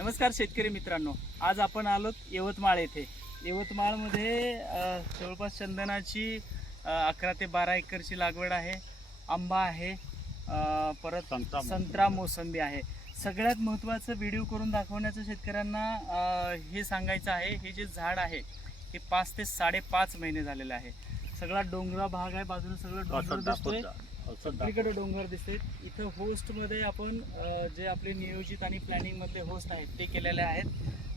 नमस्कार शेतकरी मित्रांनो. आज आपण आलो यवतमाळ येथे. यवतमाळमध्ये जवळपास चंदनाची अकरा ते बारा एकरची लागवड आहे. आंबा आहे परत संत्रा मोसंबी. आहे. सगळ्यात महत्त्वाचं व्हिडिओ करून दाखवण्याचं शेतकऱ्यांना हे सांगायचं आहे हे जे झाड आहे हे पाच ते साडेपाच महिने झालेलं आहे. सगळा डोंगरा भाग आहे बाजूला सगळं डोंगर दिसतोय. सगळीकडे डोंगर दिसते इथं होस्टमध्ये आपण जे आपले नियोजित आणि प्लॅनिंगमधले होस्ट आहेत ते केलेले आहेत.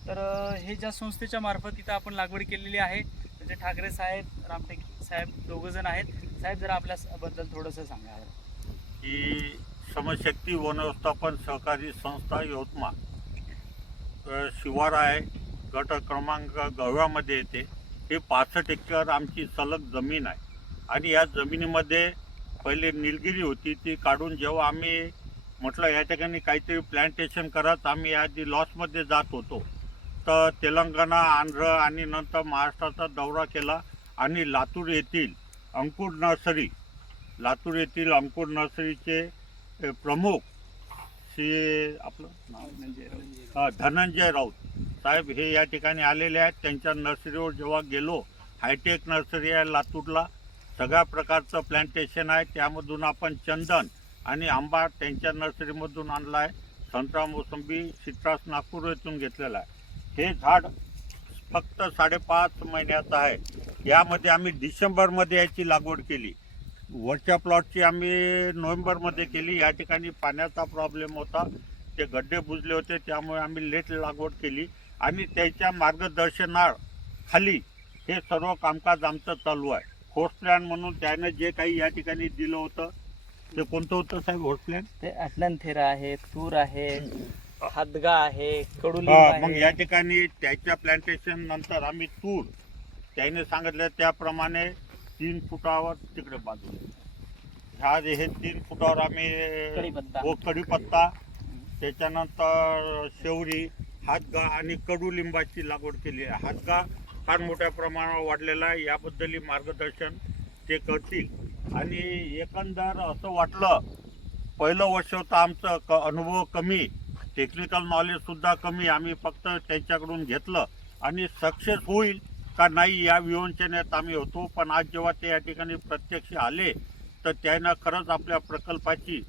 तर हे ज्या संस्थेच्या मार्फत इथं आपण लागवड केलेली आहे म्हणजे ठाकरे साहेब रामटेक साहेब दोघं जण आहेत. साहेब जरा आपल्याबद्दल थोडंसं सांगा. ही समशक्ती वन व्यवस्थापन सहकारी संस्था यवतमाळ शिवार आहे. गट क्रमांक गव्यामध्ये येते. हे पासष्ट एकर आमची सलग जमीन आहे. आणि या जमिनीमध्ये पहिले निलगिरी होती ती काढून जेव्हा आम्ही म्हटलं या ठिकाणी काहीतरी प्लॅन्टेशन करत आम्ही आधी लॉसमध्ये जात होतो. तर तेलंगणा आंध्र आणि नंतर महाराष्ट्राचा दौरा केला आणि लातूर येथील अंकुर नर्सरी लातूर येथील अंकुर नर्सरीचे प्रमुख श्री आपलं नाव म्हणजे धनंजय राऊत साहेब हे या ठिकाणी आलेले आहेत. त्यांच्या नर्सरीवर जेव्हा गेलो हायटेक नर्सरी आहे लातूरला. सगळ्या प्रकारचं प्लांटेशन आहे. त्यामधून आपण चंदन आणि आंबा त्यांच्या नर्सरीमधून आणला आहे संत्रा मोसंबी सिट्रास नागपूर येथून घेतलेला आहे. हे झाड फक्त साडेपाच महिन्याचं आहे. यामध्ये आम्ही डिसेंबरमध्ये याची लागवड केली. वरच्या प्लॉटची आम्ही नोव्हेंबरमध्ये केली. या ठिकाणी पाण्याचा प्रॉब्लेम होता. ते गड्डे बुजले होते. त्यामुळे आम्ही लेट लागवड केली. आणि त्याच्या मार्गदर्शनाखाली हे सर्व कामकाज आमचं चालू आहे. होस्ट प्लॅन म्हणून त्यानं जे काही या ठिकाणी दिलं होतं ते कोणतं होतं साहेब होस्ट प्लॅन ते अटलंथेरा आहे तूर आहे हादगा आहे कडुलिंब हा मग आहे या ठिकाणी त्याच्या प्लॅन्टेशन नंतर आम्ही तूर त्याने सांगितलं त्याप्रमाणे तीन फुटावर तिकडे बाजूला ह्या जे हे तीन फुटावर आम्ही कढीपत्ता. हो कढीपत्ता त्याच्यानंतर शेवरी हातगा आणि कडुलिंबाची लागवड केली आहे. हातगा फार मोठ्या प्रमाणावर वाढलेला आहे. याबद्दल मार्गदर्शन ते करतील. आणि एकंदर असं वाटलं पहिलं वर्ष होतं आमचं क अनुभव कमी टेक्निकल नॉलेजसुद्धा कमी आम्ही फक्त त्यांच्याकडून घेतलं. आणि सक्सेस होईल का नाही या विवंचनेत आम्ही होतो. पण आज जेव्हा ते या ठिकाणी प्रत्यक्ष आले तर त्यांना खरंच आपल्या प्रकल्पाची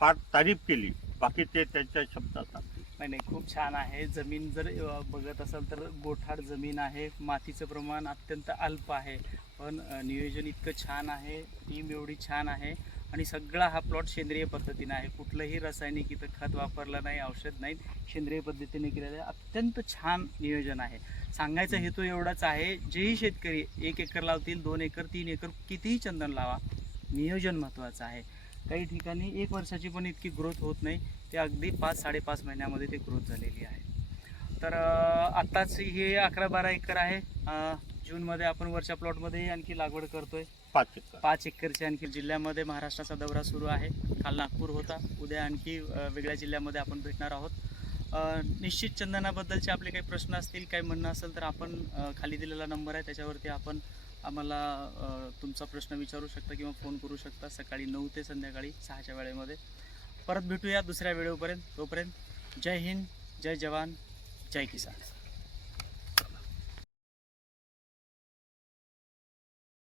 फार तारीफ केली. बाकी ते त्यांच्या शब्दात नाही नाही खूप छान आहे. जमीन जर बघत असाल तर गोठाड जमीन आहे. मातीचं प्रमाण अत्यंत अल्प आहे. पण नियोजन इतकं छान आहे. टीम एवढी छान आहे. आणि सगळा हा प्लॉट सेंद्रिय पद्धतीने आहे. कुठलंही रासायनिक इथं खत वापरलं नाही औषध नाही. सेंद्रिय पद्धतीने केलेलं आहे. अत्यंत छान नियोजन आहे. सांगायचा हेतू एवढाच आहे जेही शेतकरी एक एकर लावतील दोन एकर तीन एकर कितीही चंदन लावा नियोजन महत्त्वाचं आहे. काही ठिकाणी एक वर्षाची पण इतकी ग्रोथ होत नाही. ते अगदी पाच साडेपाच महिन्यामध्ये ते ग्रोथ झालेली आहे. तर आत्ताच हे अकरा बारा एकर आहे. जूनमध्ये आपण वरच्या प्लॉटमध्ये आणखी लागवड करतोय. पाच एकर. पाच एकरची आणखी जिल्ह्यामध्ये महाराष्ट्राचा दौरा सुरू आहे. काल नागपूर होता. उद्या आणखी वेगळ्या जिल्ह्यामध्ये आपण भेटणार आहोत. निश्चित चंदनाबद्दलचे आपले काही प्रश्न असतील काही म्हणणं असेल तर आपण खाली दिलेला नंबर आहे. त्याच्यावरती आपण आम्हाला तुमचा प्रश्न विचारू शकता किंवा फोन करू शकता सकाळी नऊ ते संध्याकाळी सहाच्या वेळेमध्ये. परत भेटूया दुसऱ्या व्हिडिओपर्यंत तोपर्यंत जय हिंद जय जवान जय किसान.